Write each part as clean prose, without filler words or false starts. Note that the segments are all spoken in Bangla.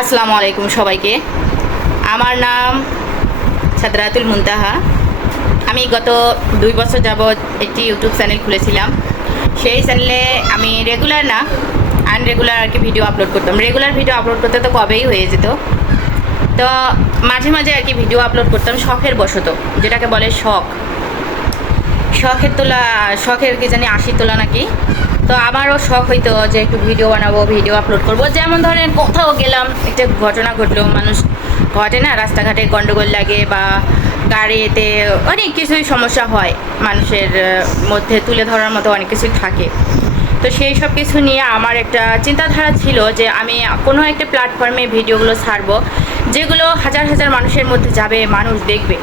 আসসালামু আলাইকুম সবাইকে। আমার নাম সাদরাতুল মুনতাহা। আমি গত 2 বছর যাবৎ একটি ইউটিউব চ্যানেল খুলেছিলাম। সেই চ্যানেলে আমি রেগুলার না, আনরেগুলার আর কি ভিডিও আপলোড করতাম। রেগুলার ভিডিও আপলোড করতে তো কবেই হয়ে যেত, তো মাঝে মাঝে আর কি ভিডিও আপলোড করতাম শখের বশত, যেটাকে বলে শখ। শখের কি জানি 80 তোলা নাকি। তো আমারও শখ হইতো যে একটু ভিডিও বানাবো, ভিডিও আপলোড করব। যেমন ধরেন কোথাও গেলাম, একটা ঘটনা ঘটলো, মানুষ ঘটে না, রাস্তাঘাটে গন্ডগোল লাগে বা গাড়িতে অনেক কিছুই সমস্যা হয়, মানুষের মধ্যে তুলে ধরার মতো অনেক কিছুই থাকে। তো সেই সব কিছু নিয়ে আমার একটা চিন্তাধারা ছিল যে আমি কোনো একটা প্ল্যাটফর্মে ভিডিওগুলো ছাড়বো, যেগুলো হাজার হাজার মানুষের মধ্যে যাবে, মানুষ দেখবে।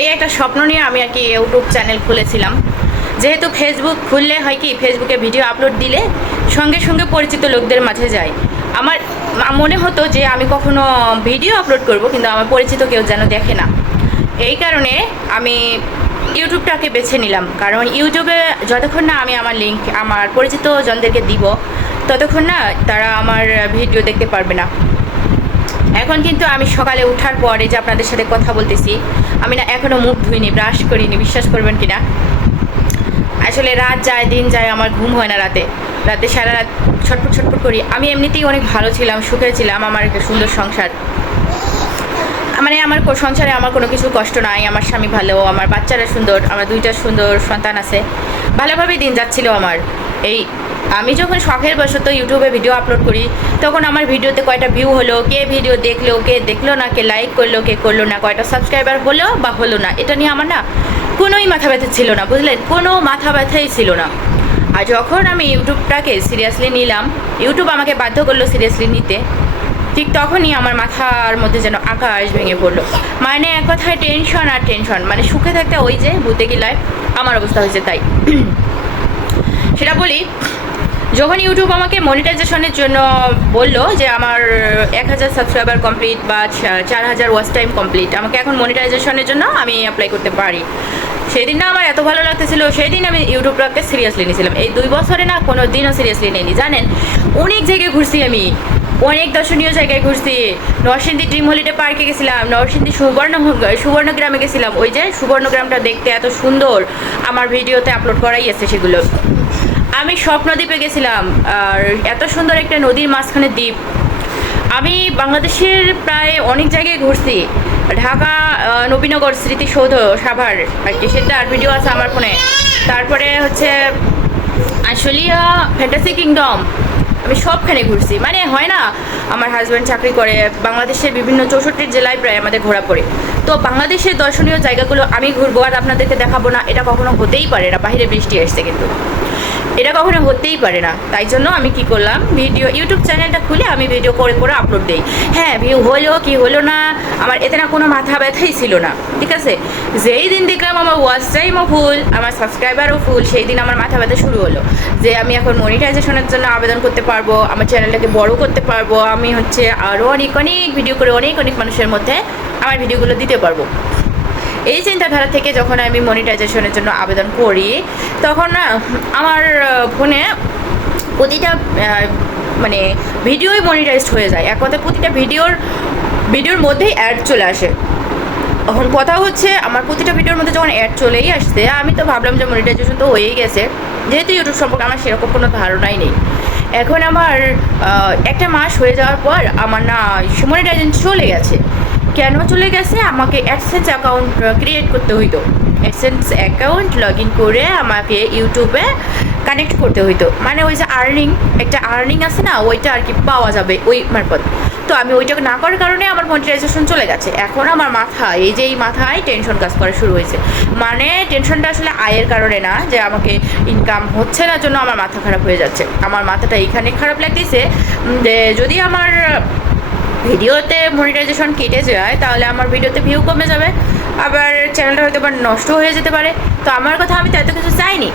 এই একটা স্বপ্ন নিয়ে আমি আর কি ইউটিউব চ্যানেল খুলেছিলাম। যেহেতু ফেসবুক খুললে হয় কি, ফেসবুকে ভিডিও আপলোড দিলে সঙ্গে সঙ্গে পরিচিত লোকদের মাঝে যায়। আমার মনে হতো যে আমি কখনো ভিডিও আপলোড করব, কিন্তু আমার পরিচিত কেউ যেন দেখে না। এই কারণে আমি ইউটিউবটাকে বেছে নিলাম, কারণ ইউটিউবে যতক্ষণ না আমি আমার লিঙ্ক আমার পরিচিত জনদেরকে দিব, ততক্ষণ না তারা আমার ভিডিও দেখতে পারবে না। এখন কিন্তু আমি সকালে ওঠার পরে যে আপনাদের সাথে কথা বলতেছি, আমি না এখনও মুখ ধুইনি, ব্রাশ করিনি, বিশ্বাস করবেন কি না। আসলে রাত যায় দিন যায়, আমার ঘুম হয় না রাতে রাতে সারা রাত ছটফট ছটফট করি। আমি এমনিতেই অনেক ভালো ছিলাম, সুখে ছিলাম, আমার একটা সুন্দর সংসার, মানে আমার সংসারে আমার কোনো কিছু কষ্ট নাই, আমার স্বামী ভালো, আমার বাচ্চারা সুন্দর, আমার 2টা সুন্দর সন্তান আছে, ভালোভাবেই দিন যাচ্ছিল আমার। এই আমি যখন শখের বশত ইউটিউবে ভিডিও আপলোড করি, তখন আমার ভিডিওতে কয়টা ভিউ হলো, কে ভিডিও দেখলো, কে দেখলো না, কে লাইক করলো, কে করলো না, কয়টা সাবস্ক্রাইবার হলো বা হলো না, এটা নিয়ে আমার না কোনোই মাথা ব্যথা ছিল না, বুঝলেন, কোনো মাথা ব্যথাই ছিল না। আর যখন আমি ইউটিউবটাকে সিরিয়াসলি নিলাম, ইউটিউব আমাকে বাধ্য করলো সিরিয়াসলি নিতে, ঠিক তখনই আমার মাথার মধ্যে যেন আকাশ ভেঙে পড়লো। মানে এক কথায় টেনশন আর টেনশন, মানে সুখে থাকতে ওই যে ভূতে গিলায় আমার অবস্থা হয়েছে। তাই সেটা বলি, যখন ইউটিউব আমাকে মনিটাইজেশনের জন্য বললো যে আমার 1000 সাবস্ক্রাইবার কমপ্লিট বা 4000 ওয়াচ টাইম কমপ্লিট, আমাকে এখন মনিটাইজেশনের জন্য আমি অ্যাপ্লাই করতে পারি, সেই দিন না আমার এত ভালো লাগতেছিল। সেই দিন আমি ইউটিউবটাকে সিরিয়াসলি নিয়েছিলাম। এই 2 বছরে না কোনো দিনও সিরিয়াসলি নেইনি, জানেন। অনেক জায়গায় ঘুরছি আমি, অনেক দর্শনীয় জায়গায় ঘুরছি। নরসিংদী ড্রিম হলিডে পার্কে গেছিলাম, নরসিংদী সুবর্ণগ্রামে গেছিলাম। ওই যে সুবর্ণগ্রামটা দেখতে এত সুন্দর, আমার ভিডিওতে আপলোড করাই আছে সেগুলো। আমি স্বপ্নদ্বীপে গেছিলাম, আর এত সুন্দর একটা নদীর মাঝখানে দ্বীপ। আমি বাংলাদেশের প্রায় অনেক জায়গায় ঘুরছি, ঢাকা নবীনগর স্মৃতিসৌধ সাভার আর কি, সেটার ভিডিও আছে আমার ফোনে। তারপরে হচ্ছে আশুলিয়া ফ্যান্টাসি কিংডম, আমি সবখানে ঘুরছি। মানে হয় না, আমার হাজব্যান্ড চাকরি করে বাংলাদেশের বিভিন্ন 64 জেলায় প্রায় আমাদের ঘোরা পড়ে। তো বাংলাদেশের দর্শনীয় জায়গাগুলো আমি ঘুরবো আর আপনাদেরকে দেখাবো না, এটা কখনো হতেই পারে না। বাইরে বৃষ্টি আসছে, কিন্তু এটা কখনো হতেই পারে না। তাই জন্য আমি কি করলাম, ইউটিউব চ্যানেলটা খুলে আমি ভিডিও করে করে আপলোড দিই। হ্যাঁ, ভিউ হলো কি হলো না, আমার এতে না কোনো মাথা ব্যথাই ছিল না, ঠিক আছে। যেই দিন দেখলাম আমার ওয়াচ টাইমও ফুল, আমার সাবস্ক্রাইবারও ফুল, সেই দিন আমার মাথা ব্যথা শুরু হলো যে আমি এখন মনিটাইজেশনের জন্য আবেদন করতে পারবো, আমার চ্যানেলটাকে বড় করতে পারবো, আমি হচ্ছে আরও অনেক অনেক ভিডিও করে অনেক অনেক মানুষের মধ্যে আমার ভিডিওগুলো দিতে পারবো। এই চিন্তাধারা থেকে যখন আমি মনিটাইজেশনের জন্য আবেদন করি, তখন না আমার ফোনে প্রতিটা মানে ভিডিওই মনিটাইজড হয়ে যায়। এক কথায় প্রতিটা ভিডিওর মধ্যেই অ্যাড চলে আসে। এখন কথা হচ্ছে, আমার প্রতিটা ভিডিওর মধ্যে যখন অ্যাড চলেই আসছে, আমি তো ভাবলাম যে মনিটাইজেশন তো হয়েই গেছে, যেহেতু ইউটিউব সম্পর্কে আমার সেরকম কোনো ধারণাই নেই। এখন আমার 1 মাস হয়ে যাওয়ার পর আমার না মনিটাইজেশন চলে গেছে। কেন চলে গেছে, আমাকে অ্যাডসেন্স অ্যাকাউন্ট ক্রিয়েট করতে হইতো। অ্যাডসেন্স অ্যাকাউন্ট লগ ইন করে আমাকে ইউটিউবে কানেক্ট করতে হইতো, মানে ওই যে একটা আর্নিং আছে না, ওইটা আর কি পাওয়া যাবে ওই মারফত। তো আমি ওইটাকে না করার কারণে আমার মনিটাইজেশন চলে গেছে। এখন আমার মাথায় এই মাথায় টেনশন কাজ করা শুরু হয়েছে। মানে টেনশনটা আসলে আয়ের কারণে না, যে আমাকে ইনকাম হচ্ছে না জন্য আমার মাথা খারাপ হয়ে যাচ্ছে। আমার মাথাটা এইখানে খারাপ লাগতেছে যে যদি আমার ভিডিওতে মনিটাইজেশন কেটে যায়, তাহলে আমার ভিডিওতে ভিউ কমে যাবে, আবার চ্যানেলটা হয়তো বা নষ্ট হয়ে যেতে পারে। তো আমার কথা, আমি তো এত কিছু চাইনি,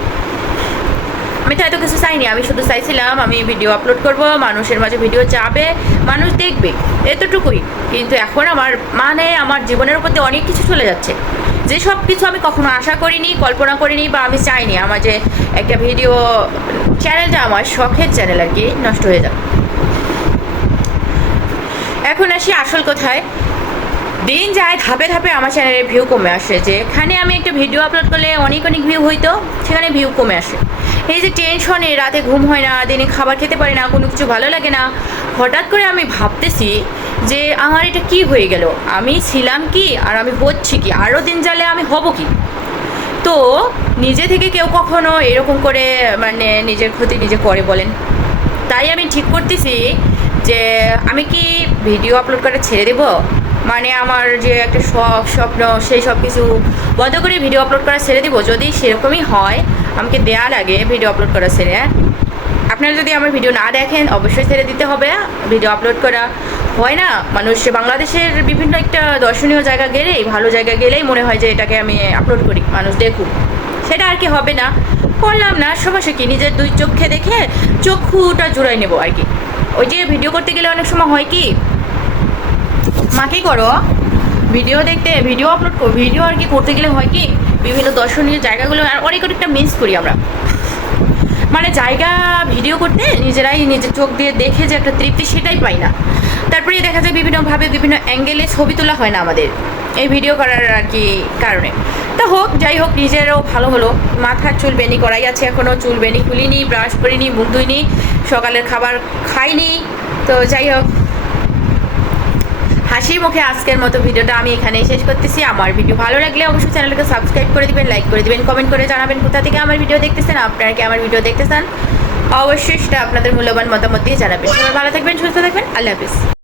আমি শুধু চাইছিলাম আমি ভিডিও আপলোড করব, মানুষের মাঝে ভিডিও যাবে, মানুষ দেখবে, এতটুকুই। কিন্তু এখন আমার জীবনের উপর দিয়ে অনেক কিছু চলে যাচ্ছে, যে সব কিছু আমি কখনো আশা করিনি, কল্পনা করিনি, বা আমি চাইনি আমার যে একটা ভিডিও চ্যানেলটা, আমার শখের চ্যানেল আর কি, নষ্ট হয়ে যাবে। এখন আসি আসল কথায়। দিন যায় ধাপে ধাপে আমার চ্যানেলে ভিউ কমে আসে, যেখানে আমি একটা ভিডিও আপলোড করলে অনেক অনেক ভিউ হইতো, সেখানে ভিউ কমে আসে। এই যে টেনশনে রাতে ঘুম হয় না, দিনে খাবার খেতে পারি না, কোনো কিছু ভালো লাগে না। হঠাৎ করে আমি ভাবতেছি যে আমার এটা কি হয়ে গেল, আমি ছিলাম কি আর আমি হচ্ছি কি, আরও দিন যালে আমি হব কি। তো নিজে থেকে কেউ কখনো এরকম করে মানে নিজের ক্ষতি নিজে করে বলেন? তাই আমি ঠিক করতেছি যে আমি কি ভিডিও আপলোড করে ছেড়ে দেব, মানে আমার যে একটা শখ স্বপ্ন সেই সব কিছু বন্ধ করে ভিডিও আপলোড করা ছেড়ে দিব। যদি সেরকমই হয় আমাকে দেয়া লাগে ভিডিও আপলোড করা ছেড়ে, আপনারা যদি আমার ভিডিও না দেখেন অবশ্যই ছেড়ে দিতে হবে ভিডিও আপলোড করা। হয় না, মানুষ বাংলাদেশের বিভিন্ন একটা দর্শনীয় জায়গা গেলেই, ভালো জায়গা গেলেই মনে হয় যে এটাকে আমি আপলোড করি, মানুষ দেখুক। সেটা আর কি হবে না, করলাম না, সমস্যা কি, নিজের দুই চোখে দেখে চক্ষুটা জুড়াই নেবো আর কি। ওই যে ভিডিও করতে গেলে অনেক সময় হয় কি, মাকেই করো ভিডিও দেখতে, ভিডিও আপলোড করো, ভিডিও আর কি করতে গেলে হয় কি বিভিন্ন দর্শনীয় জায়গাগুলো আর অনেক অনেকটা মিস করি আমরা। মানে জায়গা ভিডিও করতে নিজেরাই নিজের চোখ দিয়ে দেখে যে একটা তৃপ্তি, সেটাই পাই না। তারপরে দেখা যায় বিভিন্নভাবে বিভিন্ন অ্যাঙ্গেলে ছবি তোলা হয় না আমাদের এই ভিডিও করার আর কি কারণে। তা হোক, যাই হোক, নিজেরও ভালো হলো। মাথার চুল বেনি করাই আছে, এখনও চুল বেনি খুলিনি, ব্রাশ করিনি, মুখ ধুইনি, সকালের খাবার খাইনি। তো যাই হোক, হাসির মুখে আজকের মতো ভিডিওটা আমি এখানেই শেষ করতেছি। আমার ভিডিও ভালো লাগলে অবশ্যই চ্যানেলটাকে সাবস্ক্রাইব করে দিবেন, লাইক করে দিবেন, কমেন্ট করে জানাবেন কোথা থেকে আমার ভিডিও দেখতেছেন, আপনারা কি আমার ভিডিও দেখতেছেন। অবশ্যই সেটা আপনাদের মূল্যবান মতামত দিয়ে জানাবেন। সবাই ভালো থাকবেন, সুস্থ থাকবেন, আল্লাহ হাফিজ।